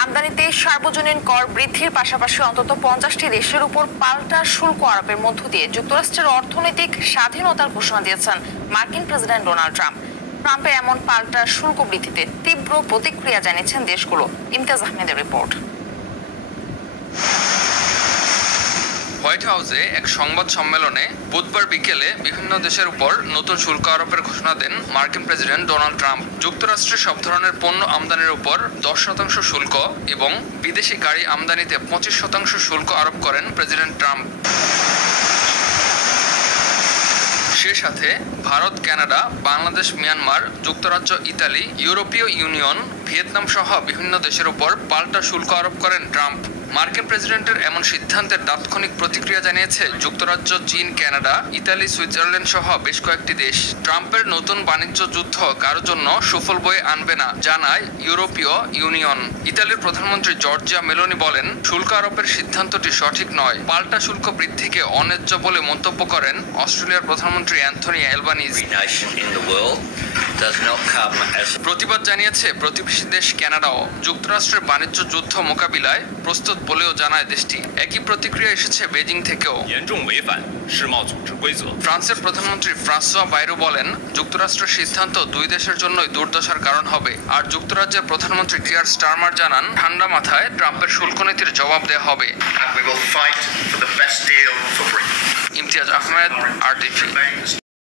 আমদানিতে সার্বজনীন কর বৃদ্ধির পাশাপাশি অন্তত 50টি দেশের উপর পাল্টা শুল্ক আরোপের মধ্য দিয়ে যুক্তরাষ্ট্রের অর্থনৈতিক স্বাধীনতার ঘোষণা দিয়েছেন মার্কিন প্রেসিডেন্ট ডোনাল্ড ট্রাম্প। ট্রাম্পের এমন পাল্টা শুল্ক বৃদ্ধিতে তীব্র প্রতিক্রিয়া জানিয়েছেন দেশগুলো। ইমতিয়াজ আহমেদের রিপোর্ট। হোয়াইট হাউসে এক সংবাদ সম্মেলনে বুধবার বিকেলে বিভিন্ন দেশের উপর নতুন শুল্ক আরোপের ঘোষণা দেন মার্কিন প্রেসিডেন্ট ডোনাল্ড ট্রাম্প। যুক্তরাষ্ট্রে সব ধরনের পণ্য আমদানির উপর 10% শুল্ক এবং বিদেশি গাড়ি আমদানিতে 25% শুল্ক আরোপ করেন প্রেসিডেন্ট ট্রাম্প। সে সাথে ভারত, কানাডা, বাংলাদেশ, মিয়ানমার, যুক্তরাজ্য, ইতালি, ইউরোপীয় ইউনিয়ন, ভিয়েতনাম সহ বিভিন্ন দেশের উপর পাল্টা শুল্ক আরোপ করেন ট্রাম্প। মার্কিন প্রেসিডেন্টের এমন সিদ্ধান্তের তাৎক্ষণিক প্রতিক্রিয়া জানিয়েছে যুক্তরাজ্য, চীন, কানাডা, ইতালি, সুইজারল্যান্ড সহ বেশ কয়েকটি দেশ। ট্রাম্পের নতুন বাণিজ্য যুদ্ধ কারোর জন্য সুফল বয়ে আনবে না জানায় ইউরোপীয় ইউনিয়ন। ইতালির প্রধানমন্ত্রী জর্জিয়া মেলোনি বলেন, শুল্ক আরোপের সিদ্ধান্তটি সঠিক নয়। পাল্টা শুল্ক বৃদ্ধিকে অন্যায্য বলে মন্তব্য করেন অস্ট্রেলিয়ার প্রধানমন্ত্রী অ্যান্থনি অ্যালবানিজি। প্রতিবাদ জানিয়েছে প্রতিবেশী দেশ কানাডাও। যুক্তরাষ্ট্রের বাণিজ্য যুদ্ধ মোকাবিলায় প্রস্তুত বলেও জানায় দেশটি। একই প্রতিক্রিয়া এসেছে বেজিং থেকেও। ফ্রান্সের প্রধানমন্ত্রী ফ্রাঁসোয়া বাইরো বলেন, যুক্তরাষ্ট্রের সিদ্ধান্ত দুই দেশের জন্যই দুর্দশার কারণ হবে। আর যুক্তরাজ্যের প্রধানমন্ত্রী কিয়ার স্টারমার জানান, ঠান্ডা মাথায় ট্রাম্পের শুল্ক নীতির জবাব দেওয়া হবে। ইমতিয়াজ আহমেদ, RTV।